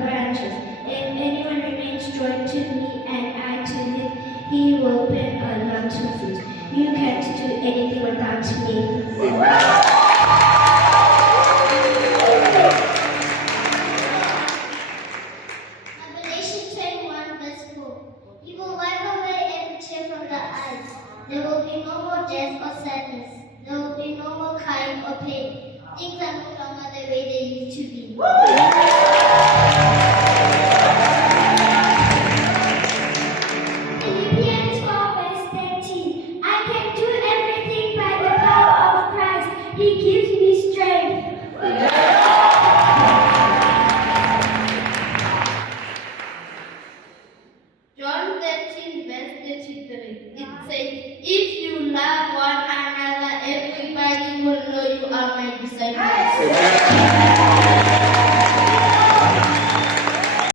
branches. If anyone remains joined to me and I to him, he will bear a lot of fruit. You can't do anything without me. Revelation 21 verse 4. He will wipe away every tear from the eyes. There will be no more death or sadness. There will be no more crying or pain. Things are no longer the way they used to be. Philippians 4 verse 13. I can do everything by the power of Christ. He gives me strength. John 13 verse 33. It says, if you love one another, everybody will know you are my disciples.